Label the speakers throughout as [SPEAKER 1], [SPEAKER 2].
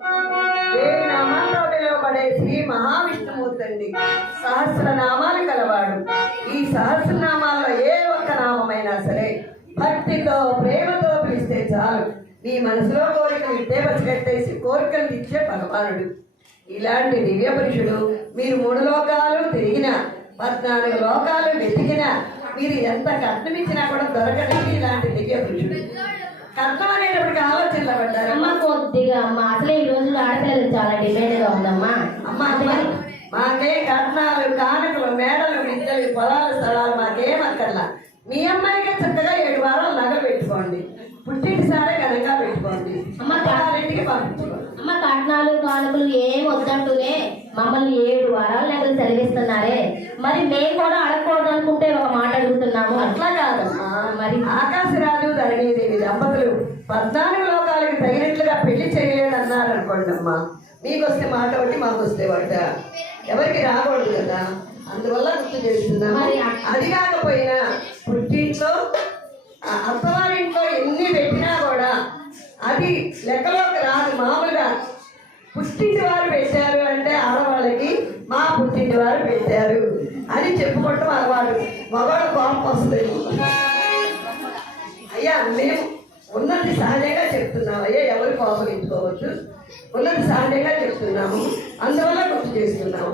[SPEAKER 1] వేయి నామాల్లో పిలువబడే శ్రీ మహావిష్ణుమూర్తి అండి సహస్రనామాలు కలవాడు. ఈ సహస్రనామాల్లో ఏ ఒక్క నామైనా సరే భక్తితో ప్రేమతో పిలిస్తే చాలు. మీ మనసులో కోరికలు ఇట్టే పసిగట్టేసి కోరికలు ఇచ్చే పరమానుడు ఇలాంటి దివ్య పురుషుడు మీరు మూడు లోకాలు తిరిగినా పద్నాలుగు లోకాలు వెతికినా మీరు ఎంత కట్నమిచ్చినా కూడా దొరకడానికి ఇలాంటి దివ్య పురుషుడు. కట్నం అనేటప్పుడు
[SPEAKER 2] అమ్మ కొద్దిగా అమ్మ అసలే ఈ రోజుల్లో ఆడపిల్లలు చాలా డిమాండ్గా ఉందమ్మా.
[SPEAKER 1] అమ్మ మాకే కట్నాలు కానుకలు మేడలు విద్యలు పొలాలు స్థలాలు మాకేం అక్కర్లా. మీ అమ్మాయికే చక్కగా ఏడు వారాలు నగ పెట్టుకోండి. పుట్టింటి సారే ఘనంగా పెట్టుకోండి.
[SPEAKER 2] అమ్మ,
[SPEAKER 1] వాళ్ళింటికి పంపించుకోండి
[SPEAKER 2] అమ్మ కట్నాలు కానుకలు ఏం వద్దంటూనే మమ్మల్ని ఏడు వారాలు నెలలు సెలవిస్తున్నారే. మరి మేము కూడా అడగకూడదు అనుకుంటే ఒక మాట అడుగుతున్నాము.
[SPEAKER 1] అట్లా కాదమ్మా.
[SPEAKER 2] మరి?
[SPEAKER 1] ఆకాశరాజు ధరణీదేవి దంపతులు పద్నాలుగు లోకాలకి తగినట్లుగా పెళ్ళి చేయలేదన్నారు అనుకోండి అమ్మా మీకు వస్తే మాట ఒకటి మాకు వస్తే ఒకట ఎవరికి రాకూడదు కదా. అందువల్ల గుర్తు చేస్తున్నాము
[SPEAKER 2] మరి
[SPEAKER 1] అది కాకపోయినా పుట్టింట్లో అత్తవారింట్లో ఎన్ని పెట్టినా కూడా అది లెక్కలోకి రాదు మామూలుగా. పుట్టింటి వారు పెట్టారు అంటే ఆడవాళ్ళకి మా పుట్టింటి వారు పెట్టారు. అని చెప్పుకోవటం అలవాటు. మగవాడు కోపం వస్తుంది. అయ్యా మేము ఉన్నది సహజంగా చెప్తున్నాం అయ్యా ఎవరు కోపగించుకోవచ్చు ఉన్నది సహజంగా చెప్తున్నాము. అందువల్ల గుర్తు చేస్తున్నాము.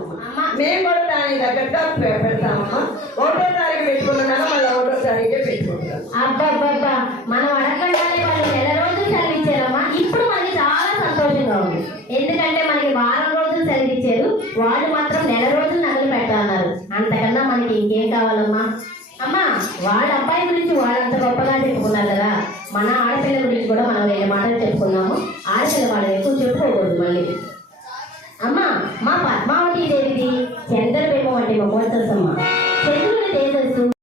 [SPEAKER 1] మేము కూడా దానికి తగ్గట్టుగా పె- పెడతామమ్మా. ఒకటో తారీఖు పెట్టుకున్నాక మళ్ళీ ఒకటో తారీఖే పెట్టుకుంటాం
[SPEAKER 2] అబ్బబ్బబ్బా మనం అడగకుండానే వాళ్ళు నెల రోజులు సెలవు ఇచ్చారమ్మా ఇప్పుడు మనకి చాలా సంతోషంగా ఉంది. ఎందుకంటే మనకి వారం రోజులు సెలవు ఇచ్చారు వాళ్ళు మాత్రం నెల రోజులు నగలు పెట్టాలన్నారు. అంతకన్నా మనకి ఇంకేం కావాలమ్మా? అమ్మా వాళ్ళ అబ్బాయి గురించి వాళ్ళంత గొప్పగా చెప్పుకున్నారు కదా మన ఆడపిల్ల గురించి కూడా మనం రెండు మాటలు చెప్పుకున్నాము ఆడపిల్ల వాళ్ళు ఎక్కువ చెప్పుకోకూడదు మళ్ళీ. అమ్మ మా పద్మావతి దేవిది చంద్రబింబం అంటే మా తెలుసమ్మా